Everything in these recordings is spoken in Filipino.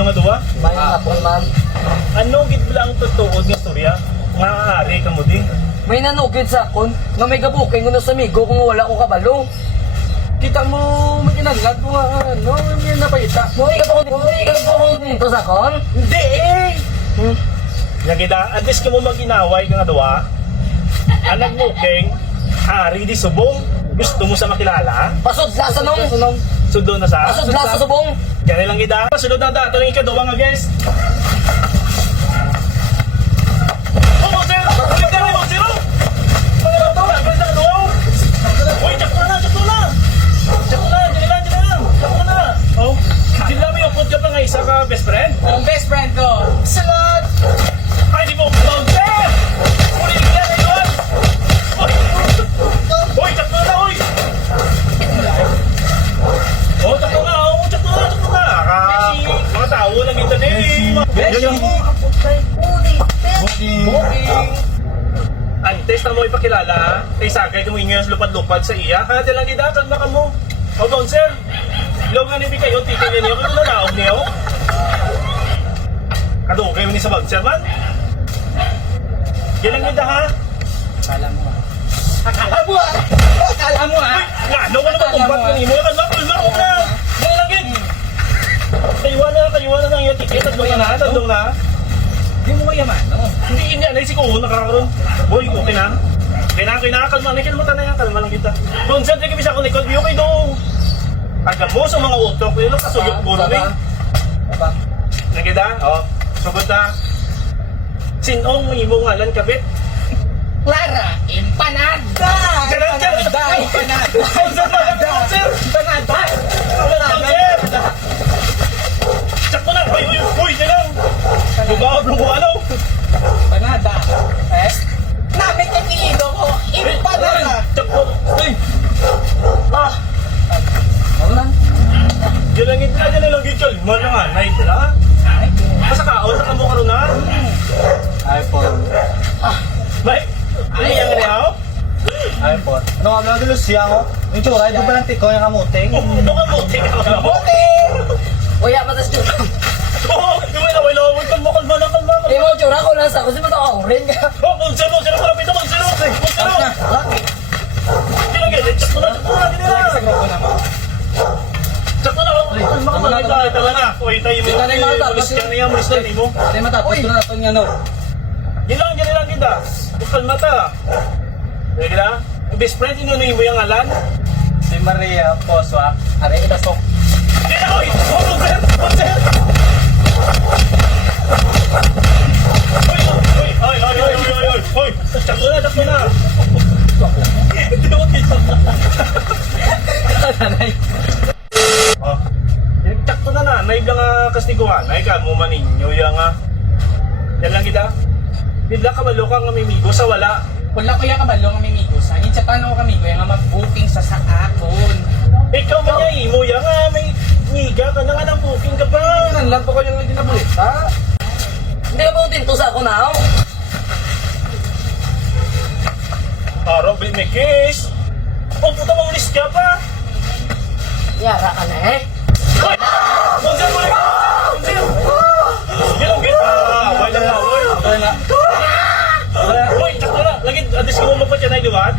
inyo nga duwa? Bayan na po man. Ano gid lang tutuod nga storya? Nga ari ka mo di. May nanugid sa akon nga may gabuking ko sa amigo kung wala ko kabalo. Kita mo maginagad mo nga ano, may napayita. Mo ikaw po dito sa akon? Hindi eh. Nga kita, at least ka mo maginaway ka nga duwa. Anak mo keng ari di subong. Gusto mo sa makilala? Pasod la sa nung. Sudo na sa? Pasod la sa subong. Yan lang kita. Sunod na dato ng ikaduwa nga guys. Oh, sir! Bakit ka rin mo, sir? Pagkala to, bakit ka rin Uy, tsak mo na! Tsak mo na! Oh, sila may upod ka pa nga isa ka best friend? Ang best friend ko. Salad! Ay, di mo upod, sir! Uli ka na yun! Uy, tsak mo na, uy! Oh, tsak mo na, oh! Tsak mo na! Mga tao lang ito din! Yan yung... Antes na mo ipakilala, kay Sakay tumingo yung lupad-lupad sa iya. Kaya lang kita, kalma ka mo. O, bouncer, logan ni kayo, titignan niyo, kung nanaog niyo. Kado, kayo ni sa bouncer man. Yan lang kita, ha? Akala mo ah. Akala mo ah. Nga, ano ka naman tumpat ka ni mo? Kalma ko na. Yan lang yun. Kayuan na ng iyong ticket. Tandong na. Hindi mo mayaman, no? Hindi niya, naisip ko, nakakaroon. Boy, okay na. Kalma na yan, kalma lang kita. Bouncer, di ka bisa ko likod, okay do. Taga mo sa mga utok, yun ang kasugod puro ni. Nakita? O, sugod na. Sinong imo ngalan kabit? Clara, empanada! Empanada! Empanada! Bouncer! Empanada! Bouncer! Tsak mo na! Uy! Diyan! Bubawab lang kung ano! Empanada! Eh? Namin kapilido ko! Empanada! Tsak mo! Uy! Ah. Wala. Diyan lang ito! Kalma lang nga! Naip na! Masa kaon na kamo karon na? iPhone. May! Ano yung rehaw? iPhone. Ano nga mga dulos siya ako? Yung tsura, ito ba lang tiko yung kamuting? Ano ka mo? Tingnan ka mo! Uya patas tsura. Oo! Yung may laway-laway! Kalma na! Di mo tsura ko lang sa ako. Kasi mata ka rin ka. Oh! Bouncer! Malapit na! Bouncer! Diyan lang yan! Tsak mo na! Sa grupo naman. Tsak mo na! Kalma ka na! Tama na! Uy, tayo mo! Mulis ka na yan! Mulis na mo! Hindi matapos ko na ito nga no. Yan lang kita. Bukal mata. Sige kita. Best friend, mo yung ngalan? Si Maria Poswa. Are itasok. Yan ako! Bonser! Uy! Tsak mo na! Hindi mo kita. Nanay. Oh. Tsak ko na. Naib lang kastiguan. Ay ka, mo maninyo yung yan lang kita. Bigla ka malo ka nga mimigo sa wala. Wala ko yung kabalo ng amigos. Ang insatan ko kamigo yung mag-booking sa akon. Ikaw man niya imo yan nga. May ngiga ka na nga ng booking ka pa. Nanlan pa ko yung lagi na bulita. Hindi ka po dito sa ako na. Robin may kiss. Oh, puta mo ulis ka pa. Yara ka na eh. Hoy! Bonser mo rin! Bonser! Gilong! Wala na, hoy! Okay na. Hoy, tsak na! Lagi, adis ko mo pa dyan ay liwat.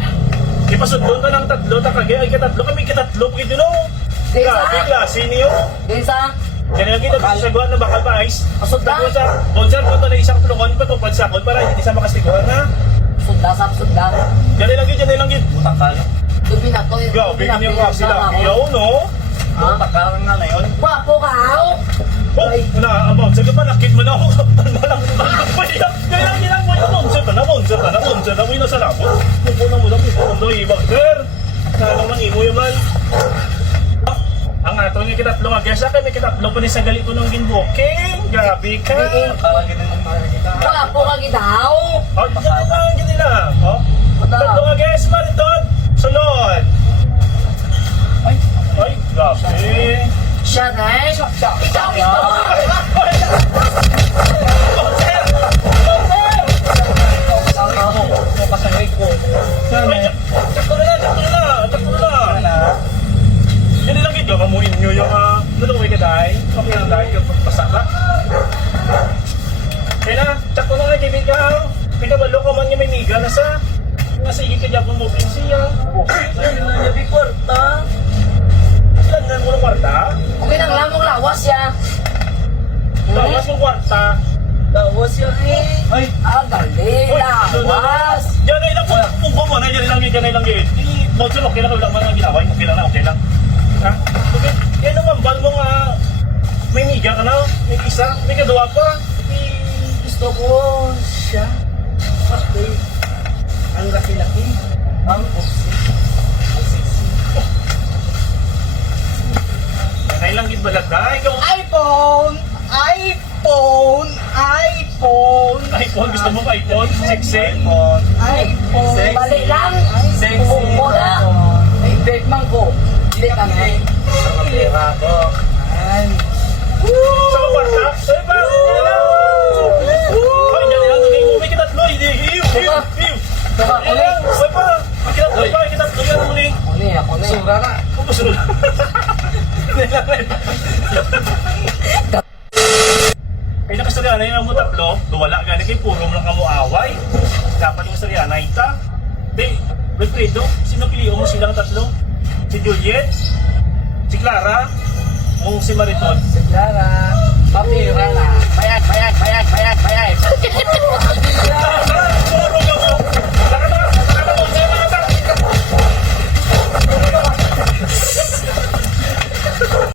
Ipasundon ka ng tatlo, takagi. Ay, katatlo kami, katatlo. Pagkito no? Di sa? Grabe, klase niyo. Din sa? Yan lang kita, sa guwan na bakal pa ice. Pasod na. Bonser, kung na isang tulungan, patupad sa akon para hindi sa makastiguan, ha? Pasod na. Yan lang gid. Utang ka. Dubi na to. Grabe, ganyan ko sila. Iyaw, no? Utang ka nga na yun. Wapo ka aw. Oh, wala, about. Sige pa, nakit mo na ako. Malang, kailang mo yung monster ka na. Uy, nasa labot. Kung mo lang, ibang sir. Sana naman, imo yung mal. Ang ato nga kitatlo nga. Kaya sa akin, may kitatlo pa ni sa galito ng ginbooking. Grabe ka. Parang ganun yung makakita. Wapo ka gitaw. Oh, ganyan lang. Oh, tatlo nga guys, Mariton. Sunod. Ay, grabe. Siya na eh. Ikaw ito. Pasangay ko. Tsak ko na. Yan lang gid, mamuin nyo yung nalaway ka dahil. Okay lang dahil, pasaka. Gana sa nasa igi kaya po mo siya. Nabi kwarta. Ilan nga mo ng kwarta? Okay nang lamang lawas ya. Lawas yung kwarta. Lawas ya eh. Ay, Gali, lawas. Diyan ay lang po. Kung mo na diyan ay lang yun. Monster, okay lang wala man ang ginawa. Okay lang na, okay lang. Ha? Okay. Yan naman, bal mo nga may miga ka na. May isa, may kadawa pa. Gusto ko siya. Kasi ang laki-laki. Ang pusi. Ang sexy. Yan ay lang gid balat ka. Ikaw, iPhone! iPhone! iPhone! iPhone, gusto mo ba iPhone? Sexy? iPhone. iPhone! Sexy. Bali lang. Sexy. Buko na. Ay, bake man ko. Hindi ka na. Ang pera ko. Ay. Sa kwarta? Ay ba? Yan lang. Ay, yan lang. Okay, mo may kitatlo. Iw. Saka ako na. Ay pa. Kitatlo pa. Kitatlo yan muli. Ako na. Sura na. Kung gusto mo. Kaya nakasaryanay na mo tatlo, duwala gani kay puro mo lang kamuaway. Dapat yung saryanay ta. Di, Wilfredo, sino piliin mo silang tatlo? Si Juliet, si Clara, o si Mariton. Si Clara.